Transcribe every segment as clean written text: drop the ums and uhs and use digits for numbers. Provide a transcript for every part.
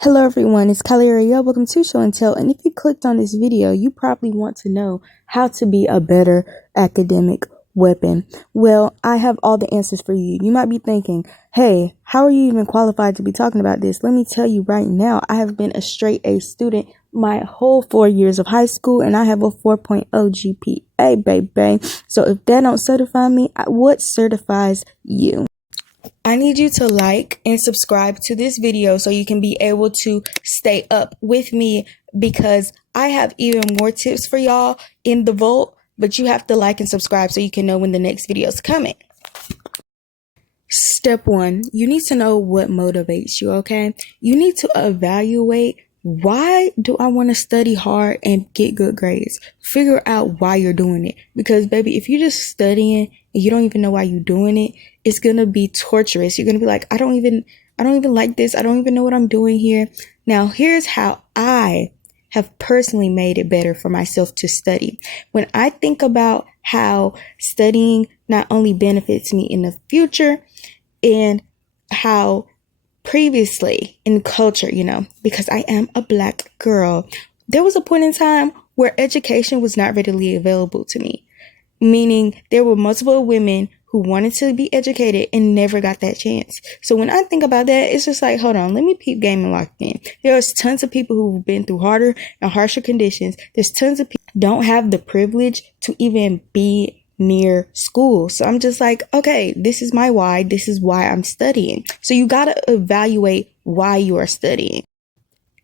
Hello everyone, it's Kyleestudios. Welcome to Show and Tell. And if you clicked on this video, you probably want to know how to be a better academic weapon. Well, I have all the answers for you. You might be thinking, hey, how are you even qualified to be talking about this? Let me tell you right now, I have been a straight A student my whole 4 years of high school, and I have a 4.0 GPA, baby. So if that don't certify me, what certifies you? I need you to like and subscribe to this video so you can be able to stay up with me, because I have even more tips for y'all in the vault, but you have to like and subscribe so you can know when the next video is coming. Step 1, you need to know what motivates you, okay? You need to evaluate, why do I want to study hard and get good grades? Figure out why you're doing it. Because baby, if you're just studying and you don't even know why you're doing it, it's going to be torturous. You're going to be like, I don't even like this. I don't even know what I'm doing here. Now, here's how I have personally made it better for myself to study. When I think about how studying not only benefits me in the future, and how previously in culture, because I am a Black girl, there was a point in time where education was not readily available to me, meaning there were multiple women who wanted to be educated and never got that chance. So when I think about that, it's just like, hold on, let me peep game and lock in. There's tons of people who've been through harder and harsher conditions. There's tons of people who don't have the privilege to even be near school. So I'm just like, okay, this is my why. This is why I'm studying. So you got to evaluate why you are studying.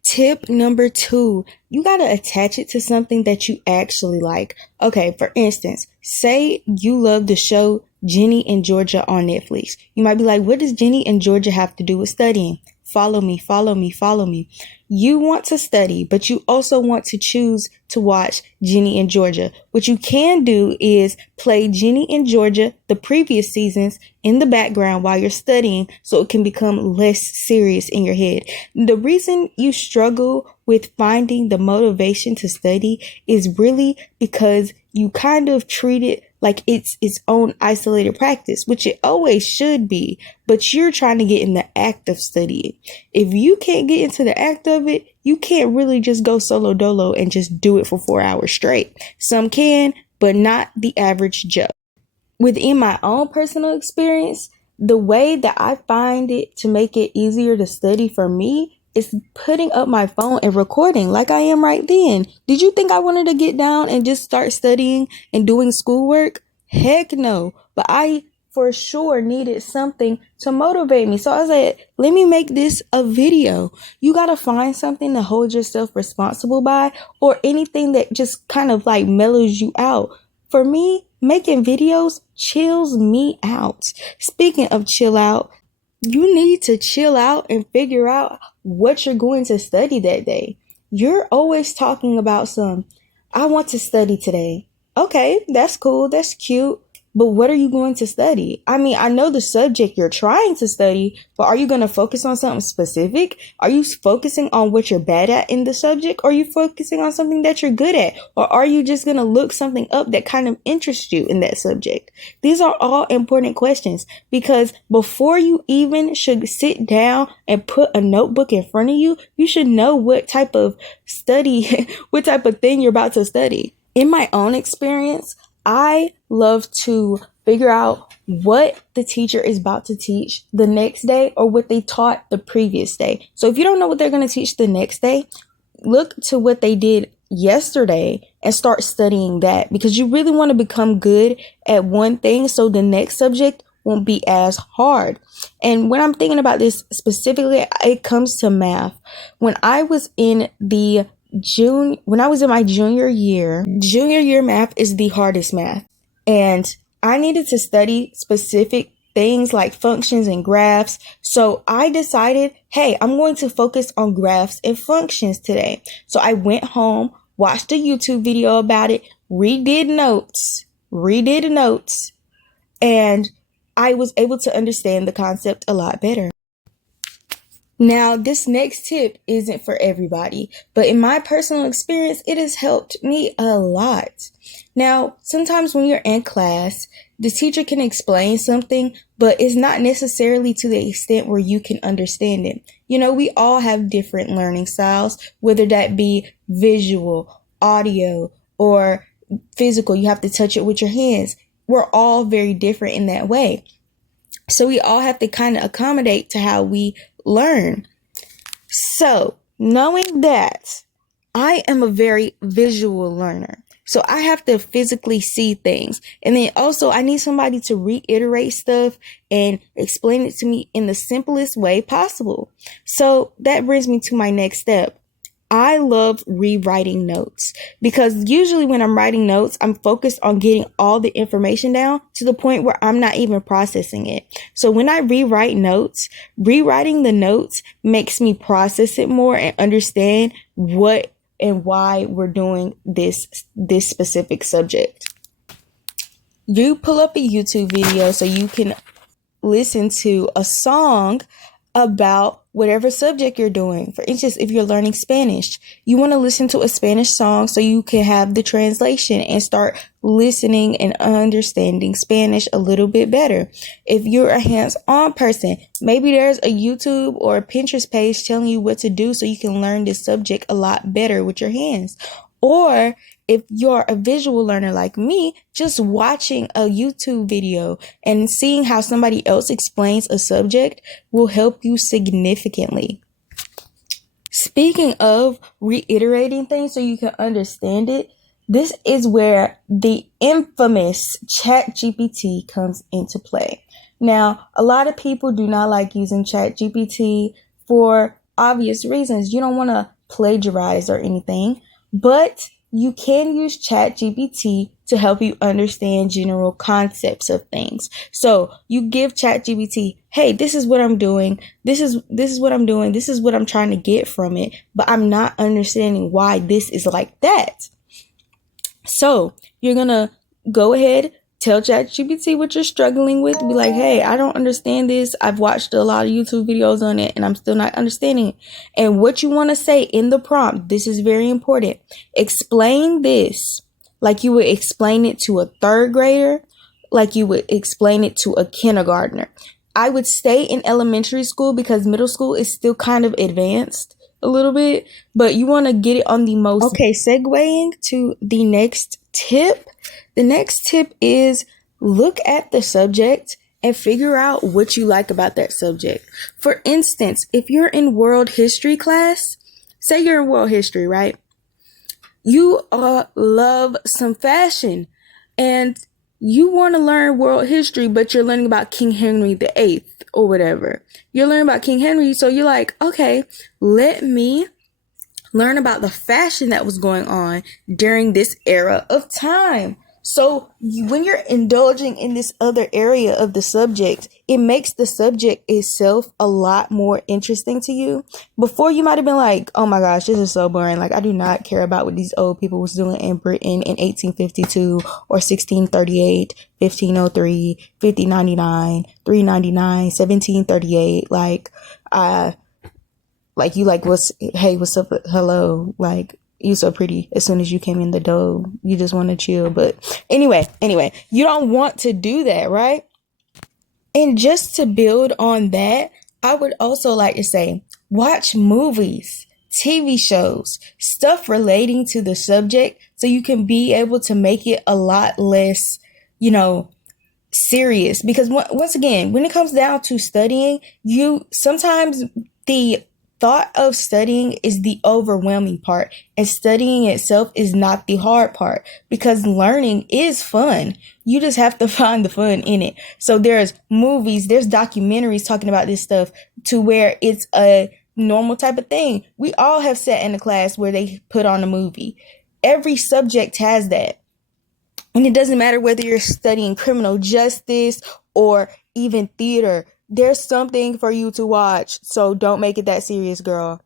Tip number 2, you got to attach it to something that you actually like. Okay, for instance, say you love the show Ginny and Georgia on Netflix. You might be like, what does Ginny and Georgia have to do with studying? Follow me, follow me, follow me. You want to study, but you also want to choose to watch Ginny and Georgia. What you can do is play Ginny and Georgia, the previous seasons, in the background while you're studying, so it can become less serious in your head. The reason you struggle with finding the motivation to study is really because you kind of treat it like it's its own isolated practice, which it always should be, but you're trying to get in the act of studying. If you can't get into the act of it, you can't really just go solo dolo and just do it for 4 hours straight. Some can, but not the average Joe. Within my own personal experience, the way that I find it to make it easier to study for me is putting up my phone and recording like I am right then. Did you think I wanted to get down and just start studying and doing schoolwork? Heck no. But I for sure needed something to motivate me. So I said, let me make this a video. You got to find something to hold yourself responsible by, or anything that just kind of like mellows you out. For me, making videos chills me out. Speaking of chill out, you need to chill out and figure out what you're going to study that day. You're always talking about I want to study today. Okay, that's cool. That's cute. But what are you going to study? I mean, I know the subject you're trying to study, but are you going to focus on something specific? Are you focusing on what you're bad at in the subject? Or are you focusing on something that you're good at? Or are you just going to look something up that kind of interests you in that subject? These are all important questions, because before you even should sit down and put a notebook in front of you, you should know what type of study, what type of thing you're about to study. In my own experience, I love to figure out what the teacher is about to teach the next day, or what they taught the previous day. So if you don't know what they're going to teach the next day, look to what they did yesterday and start studying that, because you really want to become good at one thing so the next subject won't be as hard. And when I'm thinking about this specifically, it comes to math. When I was in my junior year math is the hardest math. And I needed to study specific things like functions and graphs. So I decided, hey, I'm going to focus on graphs and functions today. So I went home, watched a YouTube video about it, redid notes, and I was able to understand the concept a lot better. Now, this next tip isn't for everybody, but in my personal experience, it has helped me a lot. Now, sometimes when you're in class, the teacher can explain something, but it's not necessarily to the extent where you can understand it. We all have different learning styles, whether that be visual, audio, or physical. You have to touch it with your hands. We're all very different in that way. So we all have to kind of accommodate to how we learn. So knowing that, I am a very visual learner. So I have to physically see things. And then also I need somebody to reiterate stuff and explain it to me in the simplest way possible. So that brings me to my next step. I love rewriting notes because usually when I'm writing notes, I'm focused on getting all the information down to the point where I'm not even processing it. So when I rewrite notes, rewriting the notes makes me process it more and understand what and why we're doing this specific subject. You pull up a YouTube video so you can listen to a song about whatever subject you're doing. For instance, if you're learning Spanish, you want to listen to a Spanish song so you can have the translation and start listening and understanding Spanish a little bit better. If you're a hands-on person, maybe there's a YouTube or a Pinterest page telling you what to do so you can learn this subject a lot better with your hands. Or if you're a visual learner like me, just watching a YouTube video and seeing how somebody else explains a subject will help you significantly. Speaking of reiterating things so you can understand it, this is where the infamous ChatGPT comes into play. Now, a lot of people do not like using ChatGPT for obvious reasons. You don't want to plagiarize or anything, but you can use ChatGPT to help you understand general concepts of things. So you give ChatGPT, hey, this is what I'm doing. This is what I'm doing. This is what I'm trying to get from it, but I'm not understanding why this is like that. So you're going to go ahead, tell ChatGPT what you're struggling with. Be like, hey, I don't understand this. I've watched a lot of YouTube videos on it and I'm still not understanding it. And what you want to say in the prompt, this is very important. Explain this like you would explain it to a third grader, like you would explain it to a kindergartner. I would stay in elementary school because middle school is still kind of advanced a little bit, but you want to get it on the most. Okay, segueing to the next tip. The next tip is look at the subject and figure out what you like about that subject. For instance, if you're in world history class, say you're in world history, right? You love some fashion and you want to learn world history, but you're learning about King Henry VIII or whatever. You're learning about King Henry, so you're like, okay, let me learn about the fashion that was going on during this era of time. So when you're indulging in this other area of the subject, it makes the subject itself a lot more interesting to you. Before you might have been like, oh my gosh, this is so boring. Like, I do not care about what these old people was doing in Britain in 1852 or 1638, 1503, 1599, 399, 1738. Like you like, what's up? Hello. Like, you so pretty as soon as you came in the door. You just want to chill. But anyway, you don't want to do that, right? And just to build on that, I would also like to say, watch movies, TV shows, stuff relating to the subject so you can be able to make it a lot less, serious. Because once again, when it comes down to studying, sometimes the thought of studying is the overwhelming part, and studying itself is not the hard part, because learning is fun. You just have to find the fun in it. So there's movies, there's documentaries talking about this stuff to where it's a normal type of thing. We all have sat in a class where they put on a movie. Every subject has that. And it doesn't matter whether you're studying criminal justice or even theater. There's something for you to watch, so don't make it that serious, girl.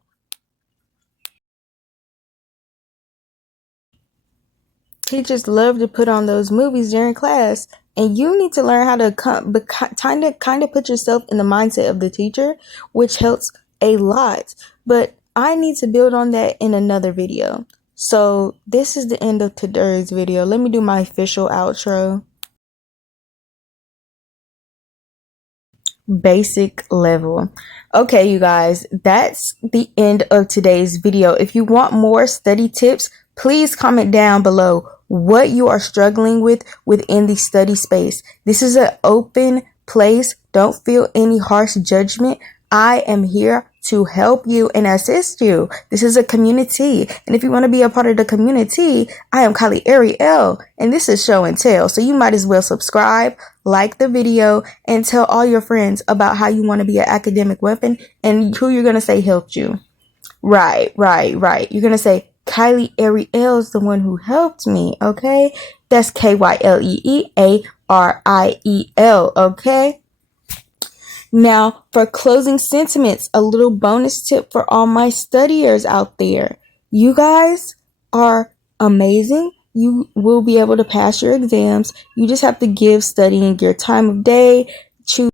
Teachers love to put on those movies during class, and you need to learn how to kind of put yourself in the mindset of the teacher, which helps a lot. But I need to build on that in another video. So this is the end of today's video. Let me do my official outro. basic level. Okay, you guys, that's the end of today's video. If you want more study tips, please comment down below what you are struggling with within the study space. This is an open place. Don't feel any harsh judgment. I am here to help you and assist you. This is a community. And if you want to be a part of the community, I am Kylie and this is Show and Tell. So you might as well subscribe, like the video, and tell all your friends about how you want to be an academic weapon and who you're going to say helped you. Right. You're going to say, Kylie Ariel is the one who helped me, okay? That's KYLEEARIEL, okay? Now, for closing sentiments, a little bonus tip for all my studiers out there. You guys are amazing. You will be able to pass your exams. You just have to give studying your time of day, choose